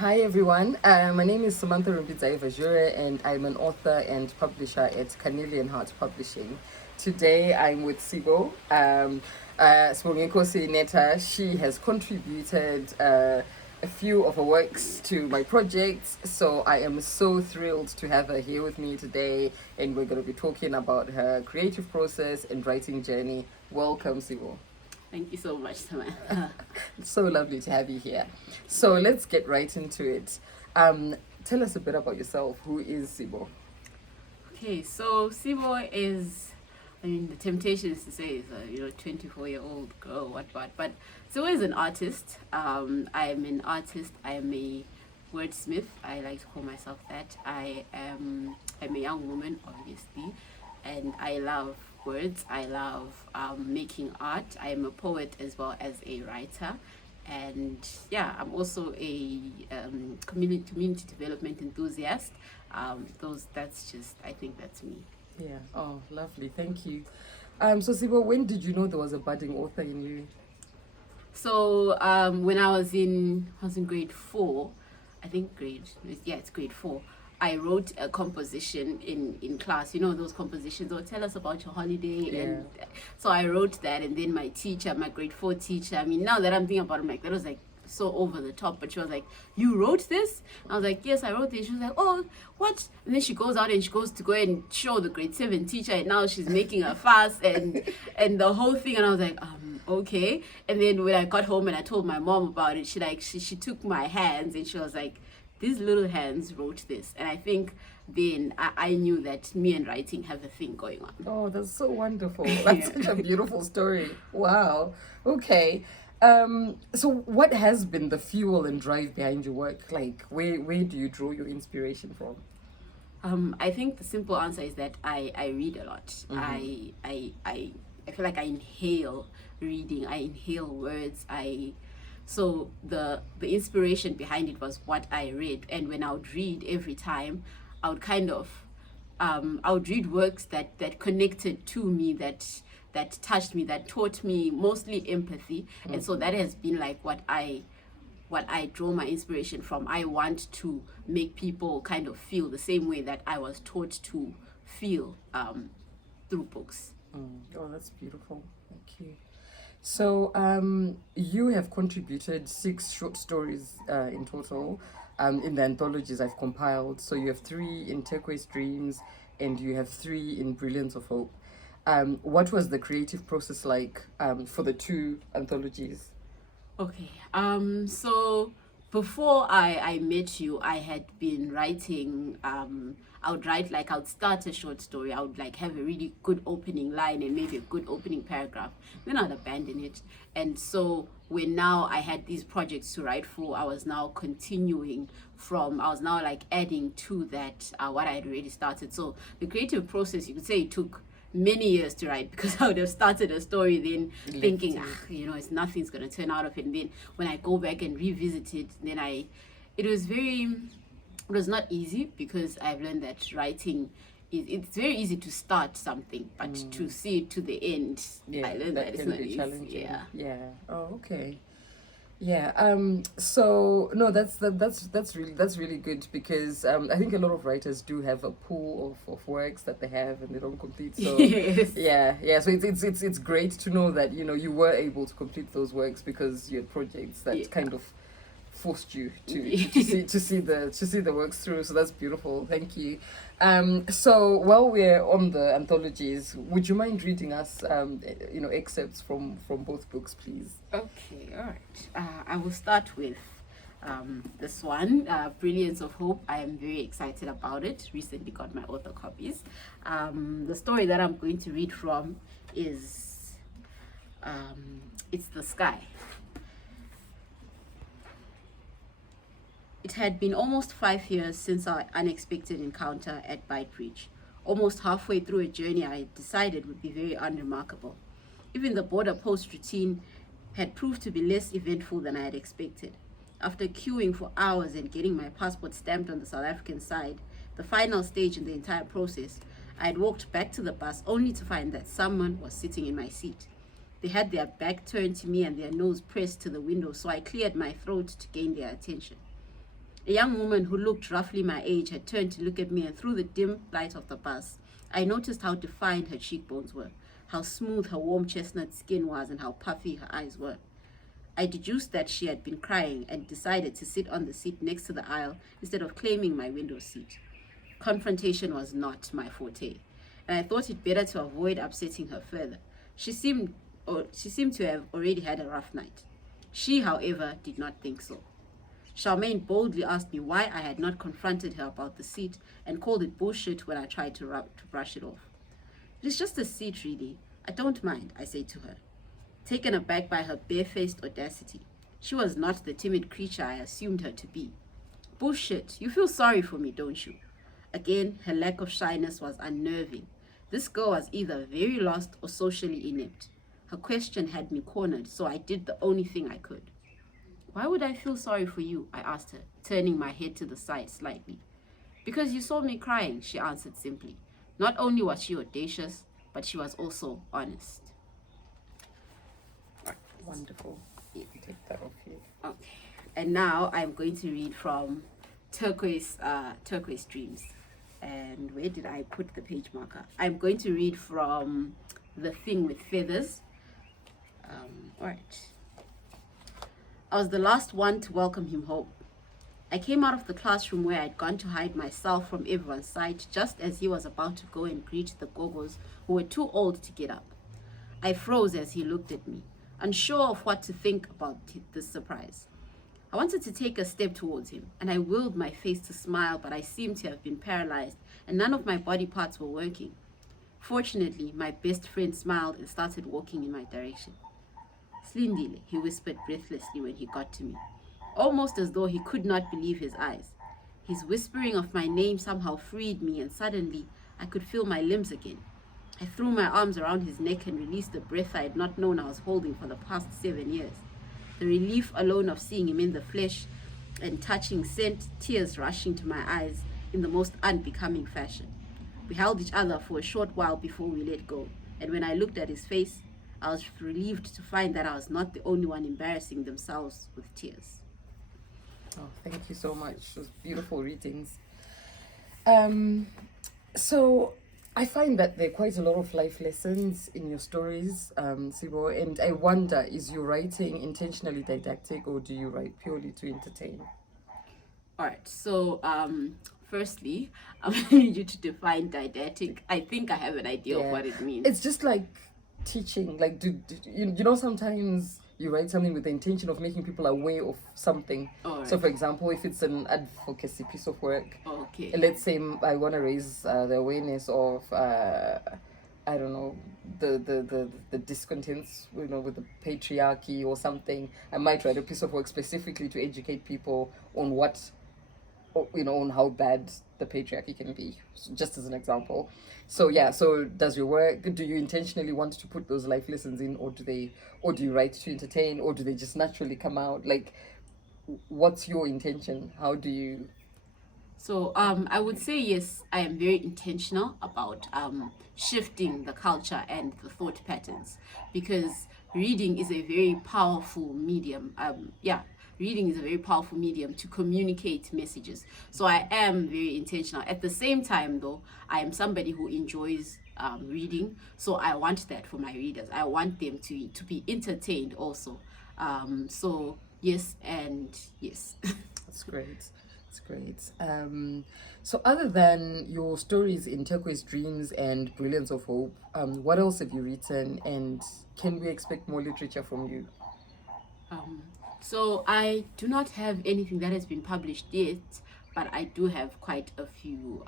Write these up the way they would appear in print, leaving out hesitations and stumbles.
Hi everyone, my name is Samantha Rumbidzai Vazhure and I'm an author and publisher at Carnelian Heart Publishing. Today I'm with Siboe, Sibonginkosi Netha. She has contributed a few of her works to my projects, so I am so thrilled to have her here with me today, and we're going to be talking about her creative process and writing journey. Welcome, Siboe. Thank you so much, Samantha. It's so lovely to have you here. So let's get right into it. Tell us a bit about yourself. Who is Siboe? Okay, so Siboe is, the temptation is to say is a 24-year-old girl, but Siboe is an artist. I am an artist. I am a wordsmith. I like to call myself that. I'm a young woman, obviously, and I love words. I love making art. I am a poet as well as a writer, and yeah, I'm also a community development enthusiast. I think that's me. Yeah. Oh, lovely. Thank you. So Siboe, when did you know there was a budding author in you? So when I was in grade 4, it's grade 4. I wrote a composition in class. You know those compositions, or tell us about your holiday. Yeah. And so I wrote that, and then my teacher, my grade 4 teacher, I mean, now that I'm thinking about it, I'm like, that was like so over the top, but she was like, you wrote this? I was like, yes, I wrote this. She was like, oh, what? And then she goes out and she goes to go and show the grade 7 teacher, and now she's making a fuss and the whole thing. And I was like, okay. And then when I got home and I told my mom about it, she took my hands and she was like, these little hands wrote this. And I think then I knew that me and writing have a thing going on. Oh, that's so wonderful. That's such a beautiful story. Wow. Okay. So what has been the fuel and drive behind your work? Like, where do you draw your inspiration from? I think the simple answer is that I read a lot. Mm-hmm. I feel like I inhale reading. I inhale words. So the inspiration behind it was what I read, and when I would read every time, I would I would read works that connected to me, that touched me, that taught me mostly empathy. Mm-hmm. And so that has been like what I draw my inspiration from. I want to make people kind of feel the same way that I was taught to feel through books. Oh, that's beautiful. Thank you. So you have contributed 6 short stories in total in the anthologies I've compiled. So you have 3 in Turquoise Dreams and you have 3 in Brilliance of Hope. What was the creative process like for the 2 anthologies? Okay, so before I met you, I had been writing. I would start a short story. I would like have a really good opening line and maybe a good opening paragraph. Then I'd abandon it. And so when now I had these projects to write for, I was now like adding to that what I had already started. So the creative process, you could say, it took many years to write, because I would have started a story then thinking, it's nothing's going to turn out of it. And then when I go back and revisit it, then it was not easy, because I've learned that writing it's very easy to start something, but to see it to the end, I learned that it's not easy. Challenging. Yeah. Oh, okay. Yeah. So no, that's really good, because I think a lot of writers do have a pool of works that they have and they don't complete. So yes. Yeah. So it's great to know that you were able to complete those works because you had projects that kind of forced you to see the works through. So that's beautiful. Thank you. So while we're on the anthologies, would you mind reading us excerpts from both books, please? Okay, all right. I will start with this one, Brilliance of Hope. I am very excited about it. Recently got my author copies. The story that I'm going to read from is It's the Sky. It had been almost 5 years since our unexpected encounter at Byte Bridge. Almost halfway through a journey I decided would be very unremarkable. Even the border post routine had proved to be less eventful than I had expected. After queuing for hours and getting my passport stamped on the South African side, the final stage in the entire process, I had walked back to the bus only to find that someone was sitting in my seat. They had their back turned to me and their nose pressed to the window, so I cleared my throat to gain their attention. A young woman who looked roughly my age had turned to look at me, and through the dim light of the bus, I noticed how defined her cheekbones were, how smooth her warm chestnut skin was, and how puffy her eyes were. I deduced that she had been crying and decided to sit on the seat next to the aisle instead of claiming my window seat. Confrontation was not my forte, and I thought it better to avoid upsetting her further. She seemed to have already had a rough night. She, however, did not think so. Charmaine boldly asked me why I had not confronted her about the seat and called it bullshit when I tried to brush it off. It is just a seat, really. I don't mind, I said to her, taken aback by her barefaced audacity. She was not the timid creature I assumed her to be. Bullshit, you feel sorry for me, don't you? Again, her lack of shyness was unnerving. This girl was either very lost or socially inept. Her question had me cornered, so I did the only thing I could. Why would I feel sorry for you? I asked her, turning my head to the side slightly. Because you saw me crying, she answered simply. Not only was she audacious, but she was also honest. Wonderful. Yeah. Take that off here. Okay. And now I'm going to read from Turquoise Dreams. And where did I put the page marker? I'm going to read from The Thing with Feathers. All right. I was the last one to welcome him home. I came out of the classroom where I'd gone to hide myself from everyone's sight just as he was about to go and greet the gogos who were too old to get up. I froze as he looked at me, unsure of what to think about this surprise. I wanted to take a step towards him, and I willed my face to smile, but I seemed to have been paralyzed, and none of my body parts were working. Fortunately, my best friend smiled and started walking in my direction. Slindile, he whispered breathlessly when he got to me, almost as though he could not believe his eyes. His whispering of my name somehow freed me, and suddenly I could feel my limbs again. I threw my arms around his neck and released the breath I had not known I was holding for the past 7 years. The relief alone of seeing him in the flesh and touching sent tears rushing to my eyes in the most unbecoming fashion. We held each other for a short while before we let go, and when I looked at his face, I was relieved to find that I was not the only one embarrassing themselves with tears. Oh, thank you so much. Those beautiful readings. So I find that there are quite a lot of life lessons in your stories, Siboe, and I wonder, is your writing intentionally didactic or do you write purely to entertain? All right, so firstly, I'm going to need you to define didactic. I think I have an idea of what it means. It's just like teaching, like you know, sometimes you write something with the intention of making people aware of something. Right. So for example, if it's an advocacy piece of work, okay, let's say I want to raise the awareness of I don't know, the discontents, you know, with the patriarchy or something, I might write a piece of work specifically to educate people on what, you know, on how bad the patriarchy can be, just as an example. So yeah, so does your work, do you intentionally want to put those life lessons in, or do you write to entertain, or do they just naturally come out? Like, what's your intention? How do you? So I would say yes, I am very intentional about shifting the culture and the thought patterns, because reading is a very powerful medium. Reading is a very powerful medium to communicate messages. So I am very intentional. At the same time, though, I am somebody who enjoys reading. So I want that for my readers. I want them to be entertained also. So yes and yes. That's great. That's great. So other than your stories in Turquoise Dreams and Brilliance of Hope, what else have you written, and can we expect more literature from you? So I do not have anything that has been published yet, but I do have quite a few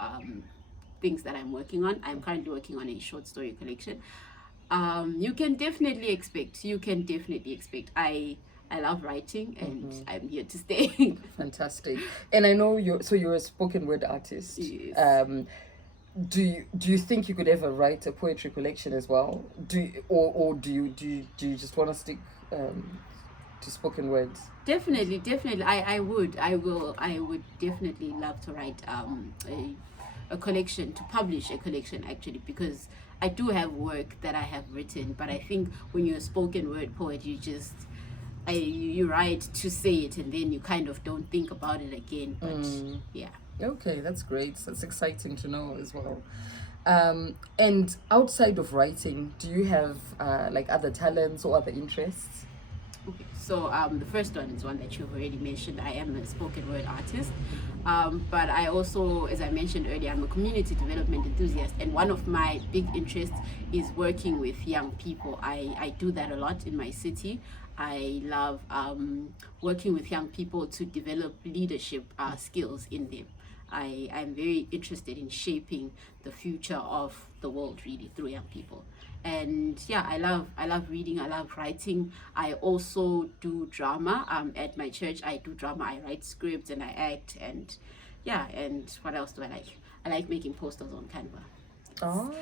things that I'm working on. I'm currently working on a short story collection. You can definitely expect. I love writing, and I'm here to stay. Fantastic. And I know you're a spoken word artist. Yes. Do you think you could ever write a poetry collection as well? Do you just want to stick to spoken words? Definitely. I would definitely love to write a collection, to publish a collection actually, because I do have work that I have written, but I think when you're a spoken word poet, you write to say it, and then you kind of don't think about it again. But yeah. Okay, that's great. That's exciting to know as well. And outside of writing, do you have like other talents or other interests? Okay, so the first one is one that you've already mentioned. I am a spoken word artist, but I also, as I mentioned earlier, I'm a community development enthusiast, and one of my big interests is working with young people. I do that a lot in my city. I love working with young people to develop leadership skills in them. I'm very interested in shaping the future of the world really through young people. And yeah, I love reading, I love writing. I also do drama. At my church I do drama. I write scripts and I act, and yeah, and what else do I like? I like making posters on Canva. Oh,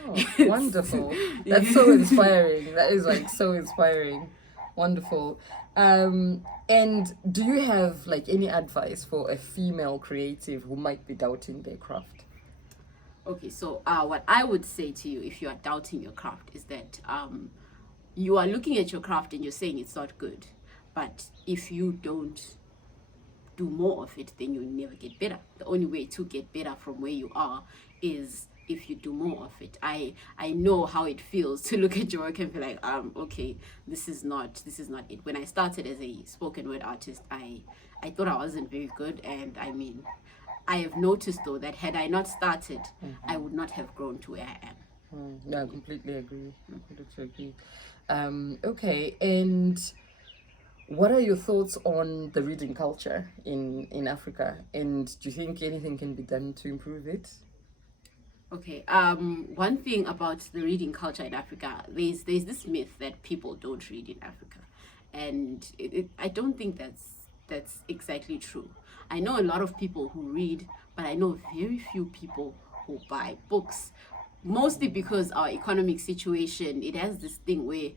wonderful. That's so inspiring. That is like so inspiring. Wonderful. And do you have like any advice for a female creative who might be doubting their craft? Okay, so what I would say to you if you are doubting your craft is that you are looking at your craft and you're saying it's not good. But if you don't do more of it, then you'll never get better. The only way to get better from where you are is if you do more of it. I know how it feels to look at your work and be like, okay, this is not it. When I started as a spoken word artist, I thought I wasn't very good, and I mean, I have noticed though that had I not started, I would not have grown to where I am. No, I completely agree. Completely agree. Okay, and what are your thoughts on the reading culture in Africa? And do you think anything can be done to improve it? Okay. One thing about the reading culture in Africa, there's this myth that people don't read in Africa, and I don't think that's exactly true. I know a lot of people who read, but I know very few people who buy books. Mostly because our economic situation, it has this thing where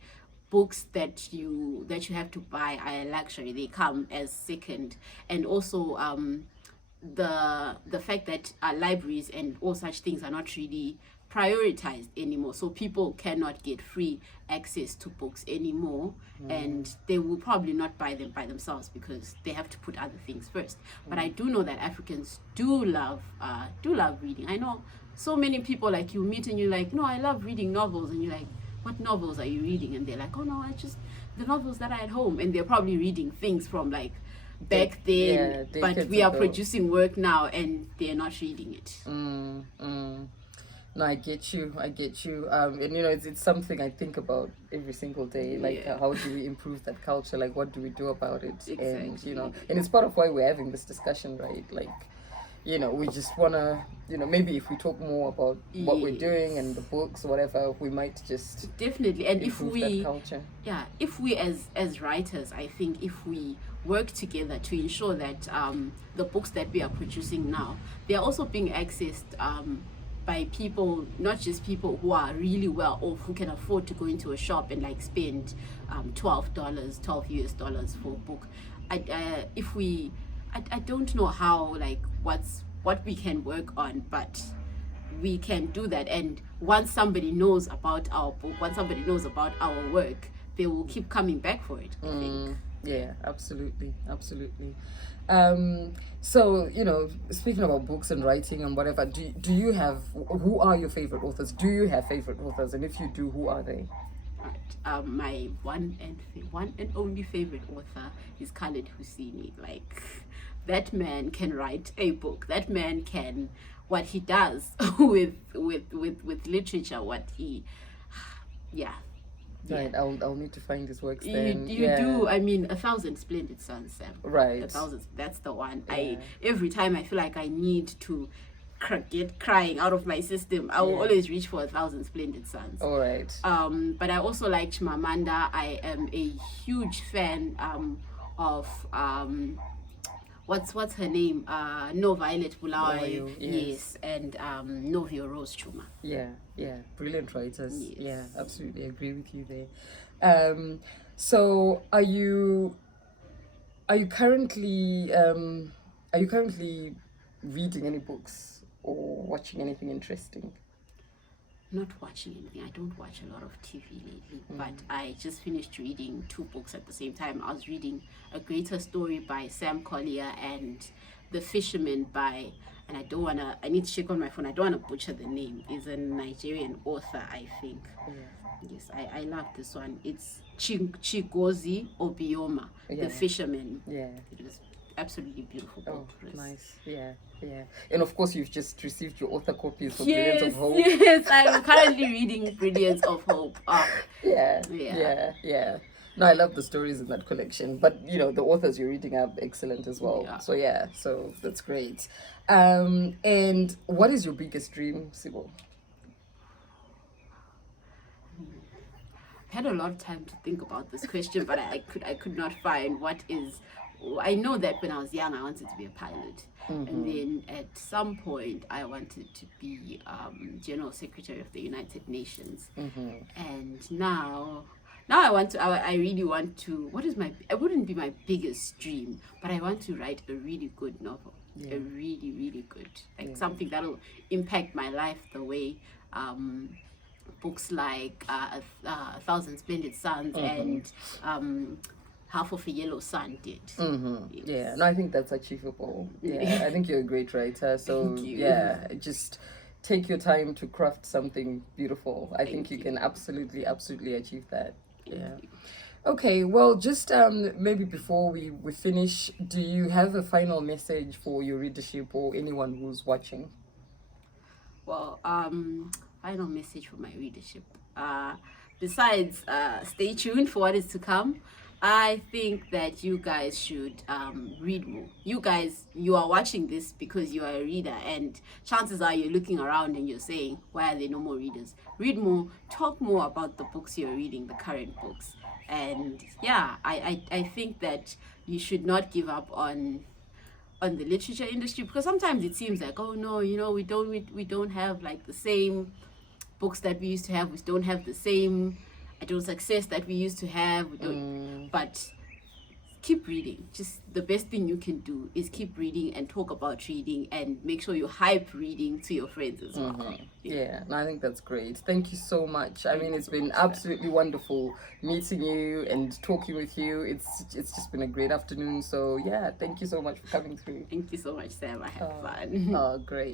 books that you have to buy are a luxury. They come as second, and also the fact that libraries and all such things are not really prioritized anymore, so people cannot get free access to books anymore, and they will probably not buy them by themselves because they have to put other things first. But I do know that Africans do love reading. I know so many people, like, you meet and you're like, no, I love reading novels, and you're like, what novels are you reading? And they're like, oh no, I just, the novels that are at home. And they're probably reading things from like back then, but we are producing work now and they're not reading it. No, I get you. I get you. And you know, it's something I think about every single day. Like, how do we improve that culture? Like, what do we do about it? Exactly. And you know, and it's part of why we're having this discussion, right? Like, you know, we just wanna, you know, maybe if we talk more about what we're doing and the books or whatever, we might just definitely. And if improve we that culture. Yeah, if we as writers, I think if we work together to ensure that the books that we are producing now, they are also being accessed by people, not just people who are really well off, who can afford to go into a shop and like spend $12 US for a book. I don't know how, like, what we can work on, but we can do that. And once somebody knows about our book, once somebody knows about our work, they will keep coming back for it, I think. Yeah, absolutely, absolutely. So, you know, speaking about books and writing and whatever, do you have, who are your favorite authors? Do you have favorite authors? And if you do, who are they? Right. My one and only favorite author is Khaled Hosseini. Like, that man can write a book. That man can, what he does with literature, what he, yeah. Right, I'll need to find his works then. You do. I mean, 1,000 Splendid Suns, Sam. Right. 1,000. That's the one. Yeah. Every time I feel like I need to get crying out of my system, I will always reach for 1,000 Splendid Suns. All right. But I also like Chimamanda. I am a huge fan of what's her name? No Violet Bulawayo. Yes, and Novio Rose Chuma. Yeah, brilliant writers. Yes. Yeah, absolutely agree with you there. So are you currently reading any books or watching anything interesting? not watching anything. I don't watch a lot of TV lately, but I just finished reading 2 books at the same time. I was reading A Greater Story by Sam Collier and The Fisherman by, and I need to check on my phone. I don't want to butcher the name. Is a Nigerian author, I think. Yes, I love this one. It's Chigozie Obioma, The Fisherman. Yeah. It was absolutely beautiful book. Nice. Yeah. And of course, you've just received your author copies for Brilliance of Hope. Yes, I'm currently reading Brilliance of Hope. Yeah. No, I love the stories in that collection. But, you know, the authors you're reading are excellent as well. Yeah. So that's great. And what is your biggest dream, Siboe? I had a lot of time to think about this question, but I could not find what is. I know that when I was young, I wanted to be a pilot, and then at some point, I wanted to be General Secretary of the United Nations, and now I really want to. It wouldn't be my biggest dream, but I want to write a really good novel, a really, really good, something that'll impact my life the way. Books like A Thousand Splendid Suns and Half of a Yellow Sun did. Yes. Yeah, no, I think that's achievable. Yeah, I think you're a great writer. So Thank you. yeah, just take your time to craft something beautiful. I think you can absolutely achieve that. Yeah. Okay, well, just maybe before we finish, do you have a final message for your readership or anyone who's watching? Well, final message for my readership. Besides, stay tuned for what is to come. I think that you guys should read more. You are watching this because you are a reader, and chances are you're looking around and you're saying, why are there no more readers? Read more, talk more about the books you're reading, the current books. And yeah, I think that you should not give up on the literature industry, because sometimes it seems like, oh no, we don't have like the same books that we used to have. We don't have the same success that we used to have. But keep reading. Just the best thing you can do is keep reading and talk about reading, and make sure you hype reading to your friends as well. Yeah, no, I think that's great. Thank you so much. I mean, it's been absolutely wonderful meeting you and talking with you. It's just been a great afternoon. So yeah, thank you so much for coming through. Thank you so much, Sam. I had fun. Oh, great.